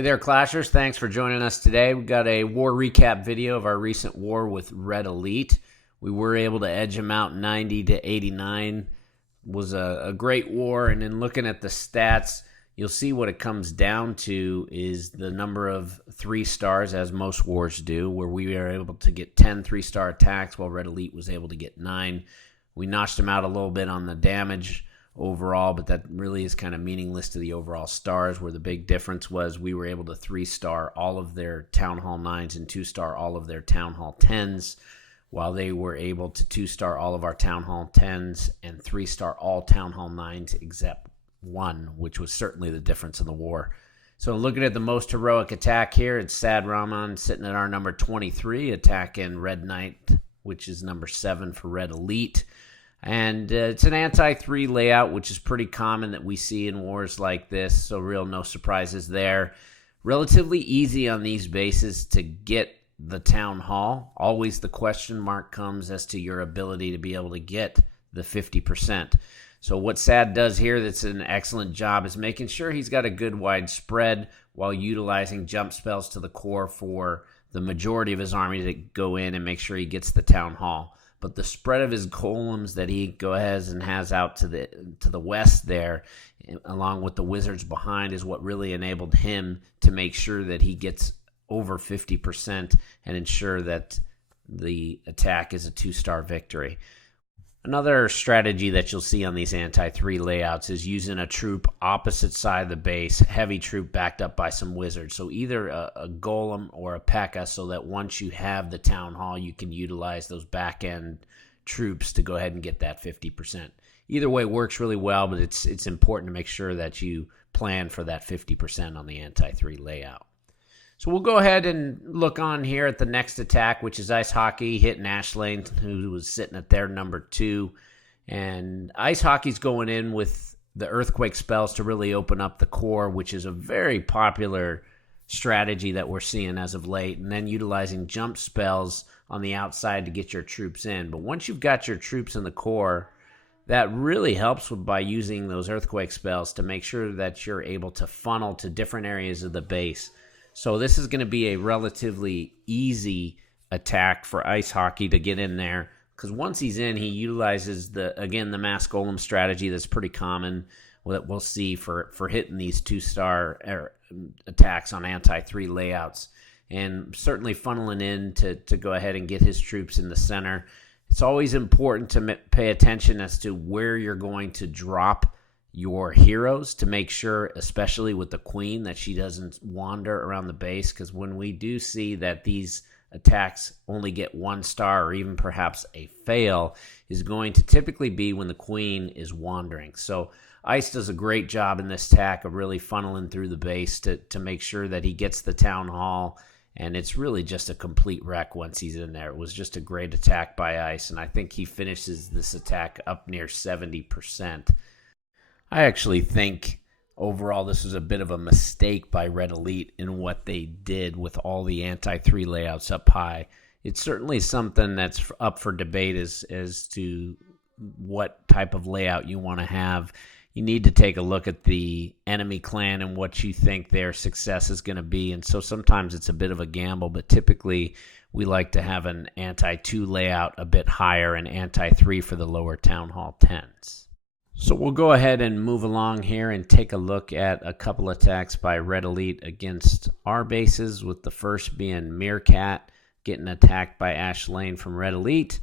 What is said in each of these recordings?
Hey there, Clashers. Thanks for joining us today. We got a war recap video of our recent war with Red Elite. We were able to edge them out 90 to 89. It was a great war, and in looking at the stats, you'll see what it comes down to is the number of 3-stars, as most wars do, where we were able to get 10 3-star attacks while Red Elite was able to get 9. We notched them out a little bit on the damage overall, but that really is kind of meaningless to the overall stars, where the big difference was we were able to 3-star all of their Town Hall 9s and 2-star all of their Town Hall 10s, while they were able to 2-star all of our Town Hall 10s and 3-star all Town Hall 9s except one, which was certainly the difference in the war. So looking at the most heroic attack here, it's Sad Rahman sitting at our number 23, attacking Red Knight, which is number 7 for Red Elite. And it's an anti-3 layout, which is pretty common that we see in wars like this, so real no surprises there. Relatively easy on these bases to get the Town Hall. Always the question mark comes as to your ability to be able to get the 50%. So what Sad does here that's an excellent job is making sure he's got a good wide spread while utilizing jump spells to the core for the majority of his army to go in and make sure he gets the Town Hall. But the spread of his golems that he has out to the west there, along with the wizards behind, is what really enabled him to make sure that he gets over 50% and ensure that the attack is a 2-star victory. Another strategy that you'll see on these anti-3 layouts is using a troop opposite side of the base, heavy troop backed up by some wizards. So either a golem or a P.E.K.K.A. so that once you have the Town Hall, you can utilize those back-end troops to go ahead and get that 50%. Either way works really well, but it's important to make sure that you plan for that 50% on the anti-3 layout. So we'll go ahead and look on here at the next attack, which is Ice Hockey hitting Ashlane, who was sitting at their number 2. And Ice Hockey's going in with the Earthquake spells to really open up the core, which is a very popular strategy that we're seeing as of late, and then utilizing jump spells on the outside to get your troops in. But once you've got your troops in the core, that really helps by using those Earthquake spells to make sure that you're able to funnel to different areas of the base. So this is going to be a relatively easy attack for Ice Hockey to get in there, because once he's in, he utilizes the mass golem strategy that's pretty common that we'll see for hitting these 2-star attacks on anti-3 layouts, and certainly funneling in to go ahead and get his troops in the center. It's always important to pay attention as to where you're going to drop your heroes to make sure, especially with the queen, that she doesn't wander around the base, because when we do see that these attacks only get 1 star or even perhaps a fail, is going to typically be when the queen is wandering. So Ice does a great job in this attack of really funneling through the base to make sure that he gets the Town Hall, and it's really just a complete wreck once he's in there. It was just a great attack by Ice, and I think he finishes this attack up near 70%. I actually think overall this was a bit of a mistake by Red Elite in what they did with all the anti-3 layouts up high. It's certainly something that's up for debate as to what type of layout you want to have. You need to take a look at the enemy clan and what you think their success is going to be. And so sometimes it's a bit of a gamble, but typically we like to have an anti-2 layout a bit higher and anti-3 for the lower Town Hall 10s. So we'll go ahead and move along here and take a look at a couple attacks by Red Elite against our bases, with the first being Meerkat getting attacked by Ashlane from Red Elite.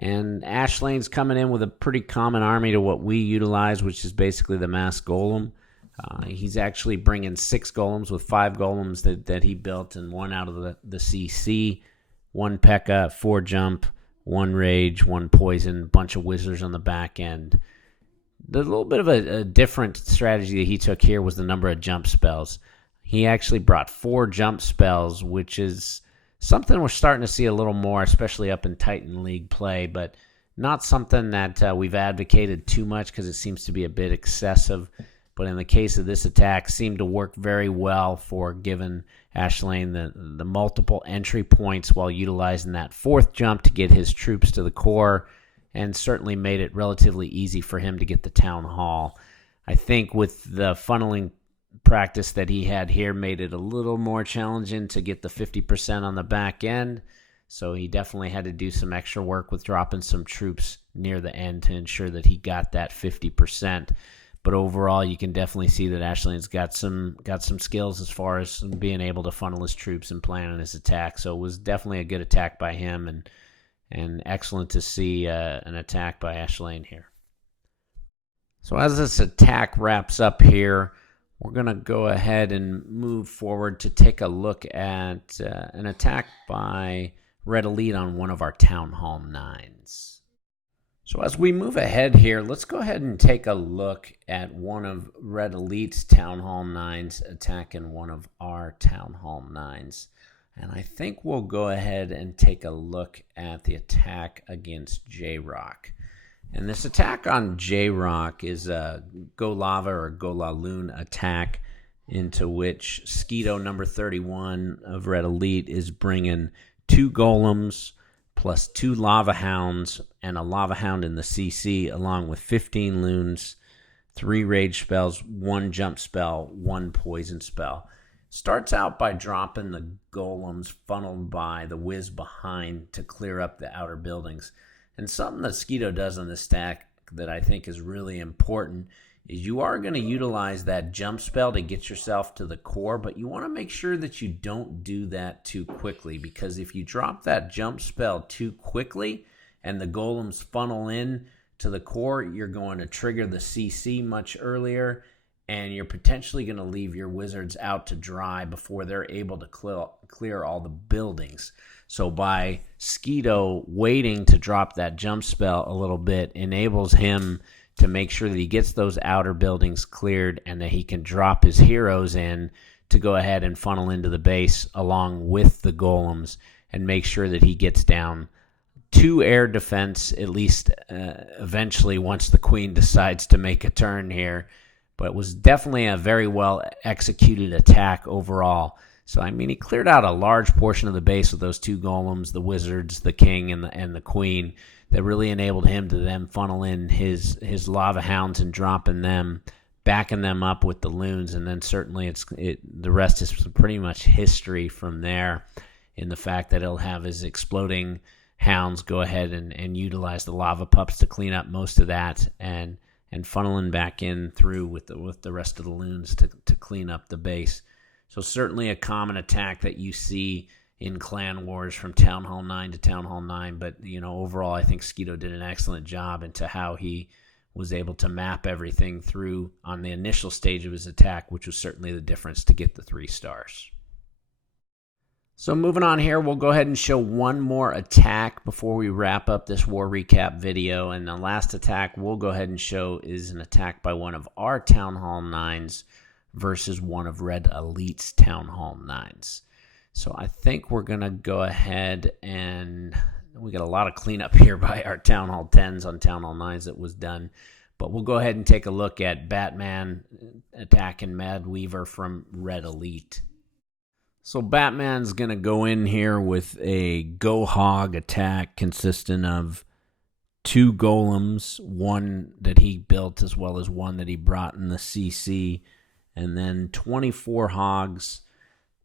And Ashlane's coming in with a pretty common army to what we utilize, which is basically the mass golem. He's actually bringing 6 golems with 5 golems that he built, and 1 out of the CC, 1 P.E.K.K.A., 4 jump, 1 rage, 1 poison, bunch of wizards on the back end. The little bit of a different strategy that he took here was the number of jump spells. He actually brought 4 jump spells, which is something we're starting to see a little more, especially up in Titan League play, but not something that we've advocated too much because it seems to be a bit excessive. But in the case of this attack, seemed to work very well for giving Ashlane the multiple entry points while utilizing that 4th jump to get his troops to the core, and certainly made it relatively easy for him to get the Town Hall. I think with the funneling practice that he had here made it a little more challenging to get the 50% on the back end. So he definitely had to do some extra work with dropping some troops near the end to ensure that he got that 50%. But overall, you can definitely see that Ashley's got some skills as far as being able to funnel his troops and planning his attack. So it was definitely a good attack by him, and excellent to see an attack by Ashley here. So as this attack wraps up here, we're going to go ahead and move forward to take a look at an attack by Red Elite on one of our Town Hall 9s. So as we move ahead here, let's go ahead and take a look at one of Red Elite's Town Hall 9s attacking one of our Town Hall 9s. And I think we'll go ahead and take a look at the attack against J-Rock. And this attack on J-Rock is a Go Lava or Go La Lune attack, into which Skeeto number 31 of Red Elite is bringing 2 golems plus 2 lava hounds and a lava hound in the CC, along with 15 loons, 3 rage spells, 1 jump spell, 1 poison spell. Starts out by dropping the golems funneled by the whiz behind to clear up the outer buildings. And something that Skeeto does on this stack that I think is really important is you are going to utilize that jump spell to get yourself to the core, but you want to make sure that you don't do that too quickly, because if you drop that jump spell too quickly and the golems funnel in to the core, you're going to trigger the CC much earlier, and you're potentially going to leave your wizards out to dry before they're able to clear all the buildings. So by Skeeto waiting to drop that jump spell a little bit enables him to make sure that he gets those outer buildings cleared and that he can drop his heroes in to go ahead and funnel into the base along with the golems and make sure that he gets down 2 air defense, at least eventually once the queen decides to make a turn here. But it was definitely a very well executed attack overall. So, I mean, he cleared out a large portion of the base with those 2 golems, the wizards, the king, and the queen, that really enabled him to then funnel in his lava hounds and dropping them, backing them up with the loons, and then certainly the rest is pretty much history from there, in the fact that he'll have his exploding hounds go ahead and utilize the lava pups to clean up most of that, and funneling back in through with the rest of the loons to clean up the base. So certainly a common attack that you see in Clan Wars from Town Hall 9 to Town Hall 9. But, overall, I think Skeeto did an excellent job into how he was able to map everything through on the initial stage of his attack, which was certainly the difference to get the 3 stars. So moving on here, we'll go ahead and show one more attack before we wrap up this war recap video. And the last attack we'll go ahead and show is an attack by one of our Town Hall 9s versus one of Red Elite's Town Hall 9s. So I think we're going to go ahead and we got a lot of cleanup here by our Town Hall 10s on Town Hall 9s that was done. But we'll go ahead and take a look at Batman attacking Mad Weaver from Red Elite. So Batman's going to go in here with a Go Hog attack consisting of 2 golems, 1 that he built as well as 1 that he brought in the CC, and then 24 hogs,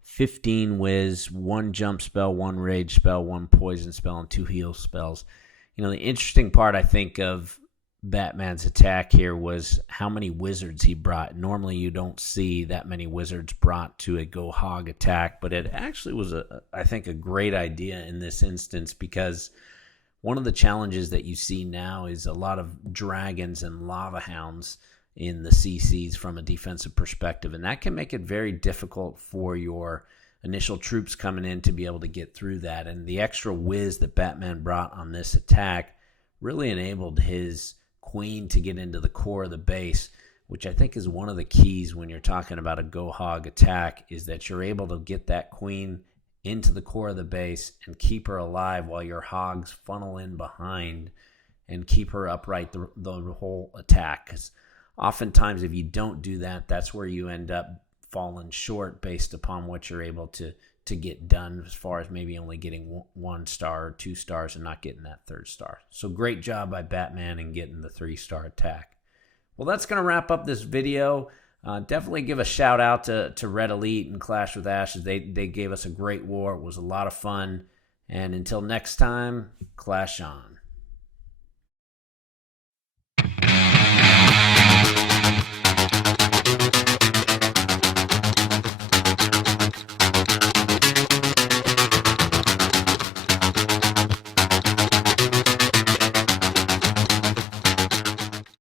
15 whiz, 1 jump spell, 1 rage spell, 1 poison spell, and 2 heal spells. The interesting part, I think, of Batman's attack here was how many wizards he brought. Normally you don't see that many wizards brought to a Go Hog attack, but it actually was, I think, a great idea in this instance, because one of the challenges that you see now is a lot of dragons and lava hounds in the CCs from a defensive perspective, and that can make it very difficult for your initial troops coming in to be able to get through that. And the extra whiz that Batman brought on this attack really enabled his queen to get into the core of the base, which I think is one of the keys when you're talking about a Go Hog attack, is that you're able to get that queen into the core of the base and keep her alive while your hogs funnel in behind and keep her upright the whole attack. Because oftentimes if you don't do that, that's where you end up falling short based upon what you're able to get done, as far as maybe only getting 1 star or 2 stars and not getting that 3rd star. So great job by Batman in getting the 3-star attack. Well, that's going to wrap up this video. definitely give a shout out to Red Elite and Clash with Ashes. They gave us a great war. It was a lot of fun. And until next time, clash on.